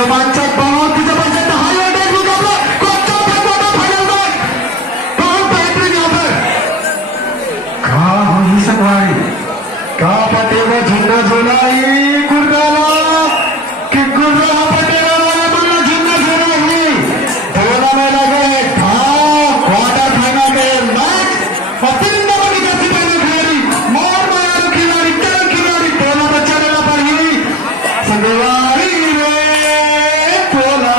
रोमांचक, बहुत ही जबरदस्त हाईलाइट एक मुकाबला, क्वार्टर फाइनल में बहुत बेहतरीन यहाँ पर कहा होई सकवाई का पटेवा झंडा झोलाई गुरगावा कि गुरगावा पटेवा वाला बंदा झंडा झोलाई दोनों में लगे था क्वार्टर फाइनल के मैच और 3 नंबर की जर्सी पहने खिलाड़ी मोर मायारू खिलाड़ी करण खिलाड़ी दोनों बच्चा लेना पड़ी संगवारी रे तोला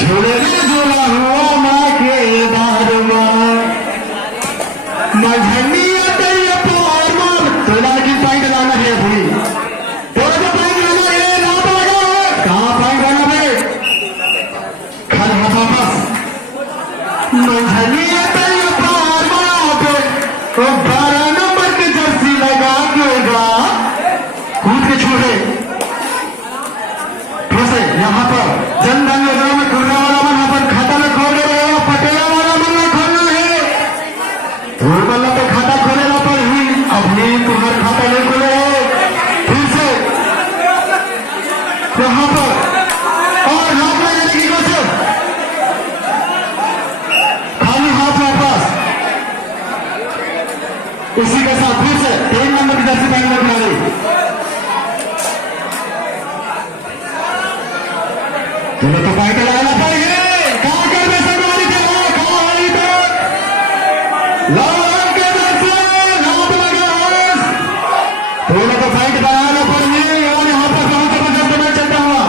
झोले रे झोला हुआ माँ के दारुआ मझनी आते ये पार मार तोला की पाइंट लाना है भाई तोला का पाइंट लाना है ना पड़ेगा कहाँ पाइंट लाना है खल हाथ वापस मझनी आते ये पार मार पे तो 12 नंबर की जर्सी लगा देगा कूद के छोड़े फिर से यहाँ पर जनधन योजना में खुलने वाला मन यहाँ पर खाता में खोल रहे हैं पटेला वाला मन में खोलना है धूलमल्ला तो खाता खोलेगा पर ही अभी तुम्हारे खाता नहीं खुले फिर से यहाँ पर और हाथ में जाने की कोशिश खाली हाथ वापस उसी के साथ फिर से 3 नंबर की जर्सी पहनने के लिए तुम्हें तो पाइट लगाना पड़ेगा कहाँ कर दे सरकारी के कहाँ हाई पे लाल के जैसे नाम लगा तुम्हें तो फाइट बनाना पड़ेगी और यहाँ पर बहुत जबरदस्त मैच चलता हुआ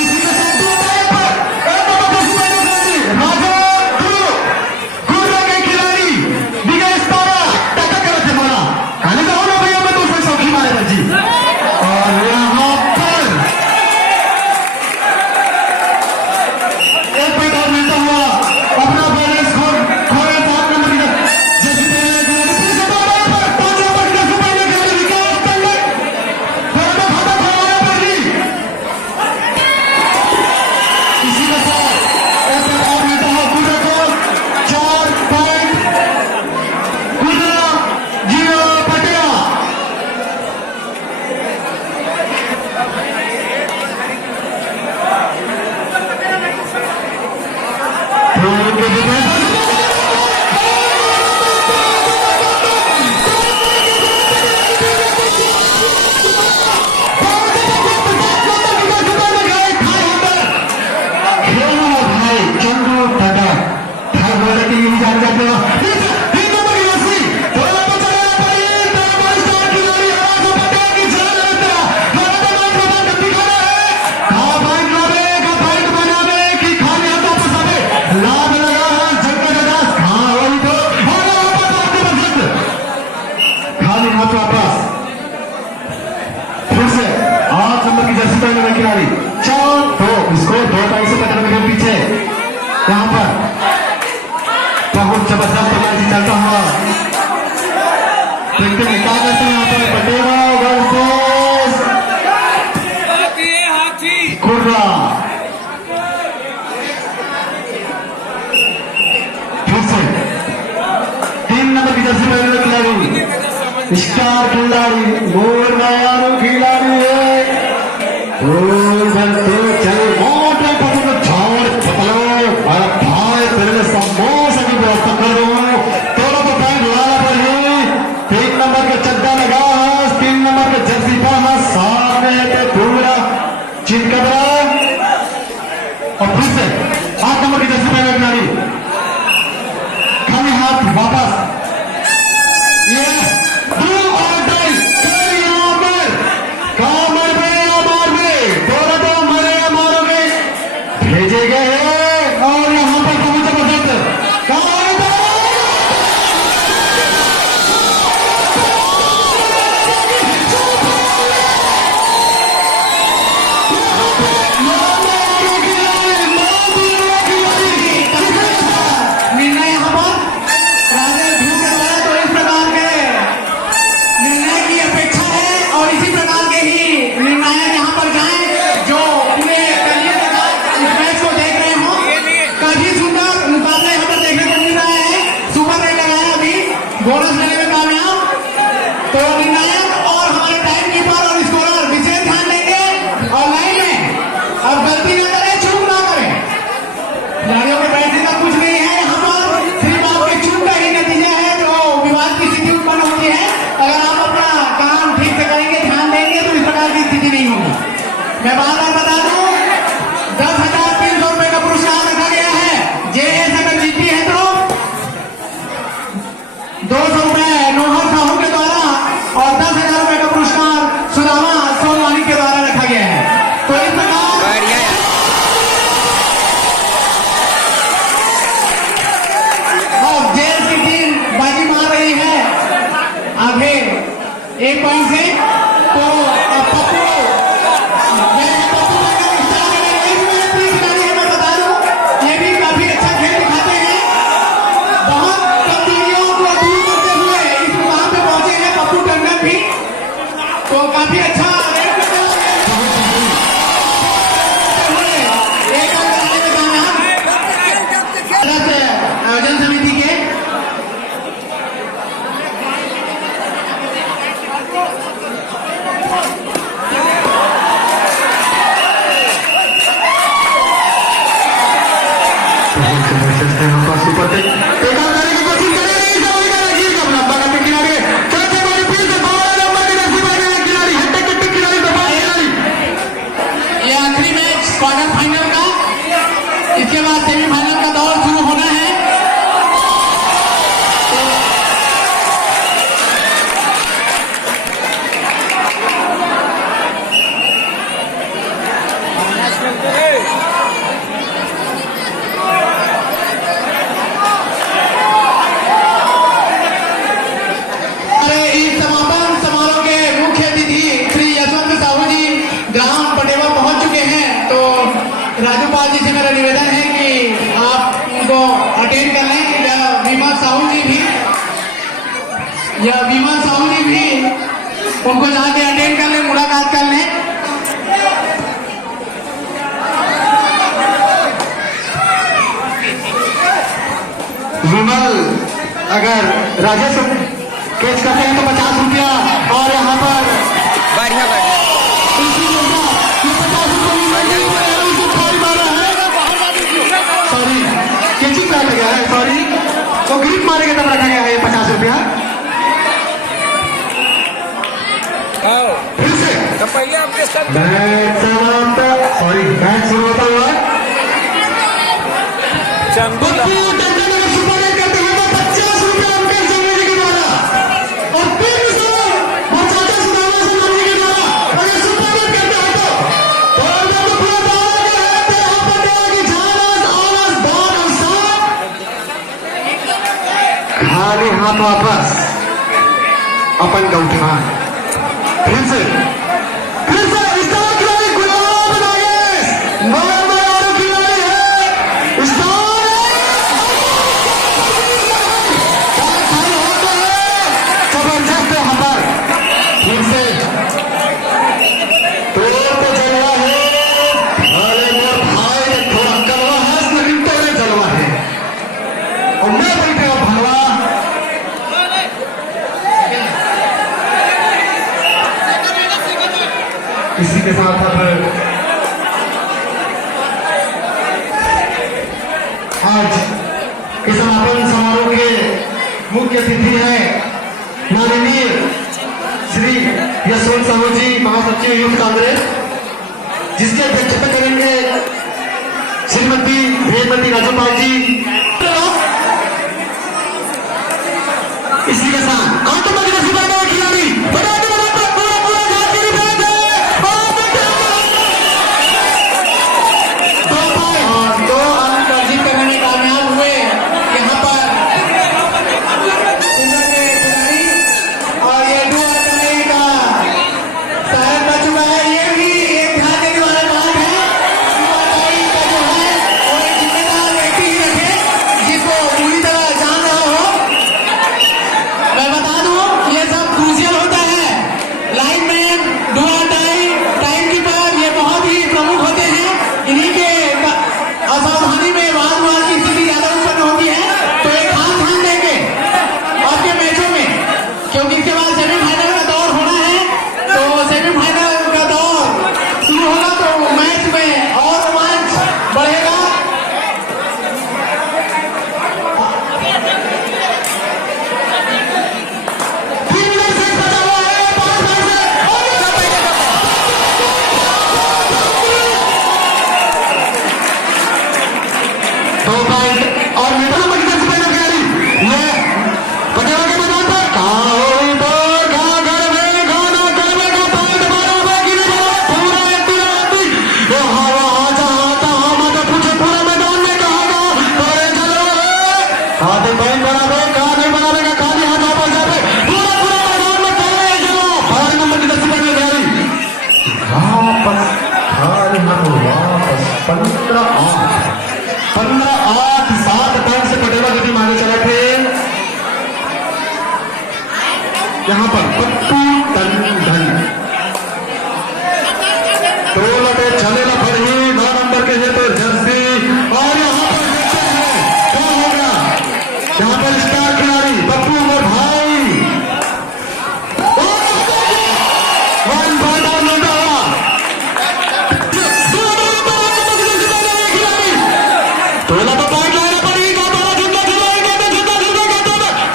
इसी के साथ 2 टाइम पर एक जबरदस्त खिलाड़ी राजा गुरु के खिलाड़ी दिगेश तारा टक्कर कर रहे थे मोला खाने जाओ ना भैया मैं दूसरे शौकी मारे बच्ची और यहाँ पर एक पॉइंट और मिलता हुआ अपना बैलेंस खोए 7 नंबर की जैसे फिर से 2 बार पर 5 नंबर की जैसे पहले खिलाड़ी विकास तंगड़ थोड़ा खाता खोलवाया पड़ी इसी के साथ एक पॉइंट और मिलता हुआ गुजरा को 4 पॉइंट गुजरा 0 पटेला फिर से 8 नंबर की जर्सी पहने हुए खिलाड़ी 4-2 स्कोर 2 टाइम से पकड़ने के पीछे यहाँ पर बहुत जबरदस्त मैच चलता हुआ देखते हैं क्या करते हैं यहाँ पर पटेला वर्सेस कुर्रा फिर से 3 नंबर की जर्सी पहने हुए खिलाड़ी स्टार खिलाड़ी मोर मायारू खिलाड़ी है चल मोटे पकड़ो झाड़ पकड़ो भाई तेरे समोसा की व्यवस्था कर दो थोड़ा तो टाइम लाना पड़ेगी 3 नंबर के चड्डा लगा 3 नंबर के जर्सी पा सामने पे पूरा चिनकबरा और फिर से 8 नंबर की जर्सी पहने खिलाड़ी खाली हाथ वापस ये भेजे गए हैं और यहाँ पर बहुत जबरदस्त अच्छा आयोजन समिति के क्वार्टर फाइनल का, इसके बाद सेमीफाइनल का दौर शुरू होना है। इस समापन समारोह के मुख्य अतिथि श्री यशवंत साहू जी ग्राम पटेवा पहुंच चुके हैं। तो राज्यपाल जी से मेरा निवेदन है कि आप उनको अटेंड कर लें। या विमल साहू जी भी उनको जाके अटेंड कर लें, मुलाकात कर लें। विमल अगर राजेश कैच करते हैं तो 50 रुपया, और यहाँ पर बढ़िया बढ़िया सॉरी कैचिंग कर गया है, सॉरी तो ग्रिप मारे के तब रखा गया है ये 50 रुपया। फिर से तो पहले आपके साथ सॉरी मैच शुरू होता हुआ चंदू खाली हाथ वापस अपन का उठना। फिर से खिलाड़ी गुलाब नागेश और खिलाड़ी है जबरदस्त यहाँ पर। फिर से तो जलवा है, अरे मेरा भाई थोड़ा कलवा है लेकिन तोरे जलवा है, और मैं बैठे हो भलवा। इसी के साथ अब आज के समापन समारोह के मुख्य अतिथि हैं माननीय श्री यशवंत साहू जी, महासचिव यूथ कांग्रेस, जिसके अध्यक्षता करेंगे श्रीमती वेदमती राज्यपाल जी। इसी के साथ खिलाड़ी वापस 15-8 7 पॉइंट से पटेवा की टीम आगे चले थे। यहाँ पर पप्पू टंडन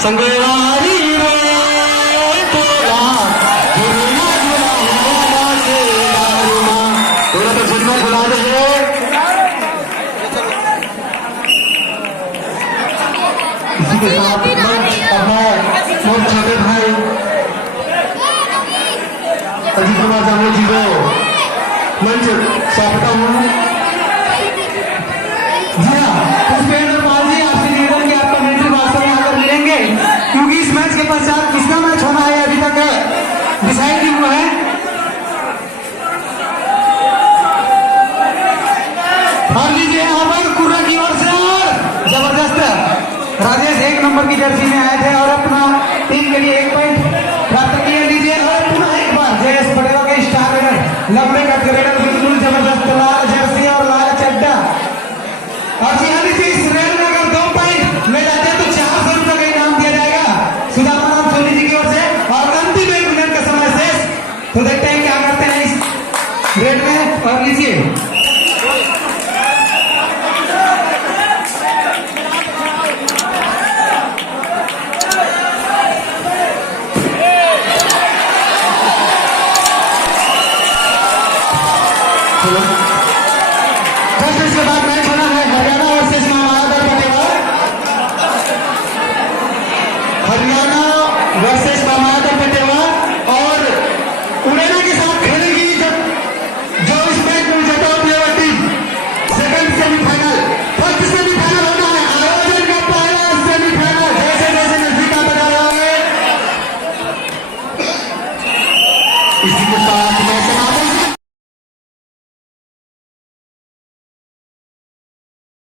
संगवारी रे तोला गुरुना गुना हुआ से दारुमा थोड़ा तो जितना खुला दे इसी के साथ अपना मोर छोटे भाई अजीत कुमार सामने जी को मंच सौंपता हूँ। जी हाँ, पुष्पेंद्र पाल जी आपसे निवेदन कि आपको मिलिट्री वास्तव में आकर मिलेंगे, क्योंकि इस मैच के पश्चात किसका मैच होना है अभी तक डिसाइड नहीं हुआ है। और लीजिए यहाँ पर कुर्रा की ओर से और जबरदस्त राजेश 1 नंबर की जर्सी में आए थे और अपना टीम के लिए 1 पॉइंट प्राप्त किए। लीजिए और पुनः एक बार जयेश पटेल के स्टार रेडर लंबे कद के रेडर बिल्कुल जबरदस्त लाल जर्सी और लाल चड्डा। और जी हाँ, इस रेल में अगर 2 पॉइंट ले जाते हैं तो 400 रुपये का इनाम दिया जाएगा सुदामा राम सोनी जी की ओर से। और अंतिम 1 मिनट का समय शेष, तो देखते हैं क्या करते हैं इस रेड में। और लीजिए जस्ट इसके बाद मैच होना है हरियाणा वर्सेस मायाधर पटेवा। हरियाणा वर्सेस मायाधर पटेवा और उड़ेना के साथ खेलेगी जो इस मैच में विजेता होती है वो team. Second semifinal, first semifinal होना है, आयोजन का पहला सेमीफाइनल जैसे जैसे नजदीक आता जा रहा है। इसी के साथ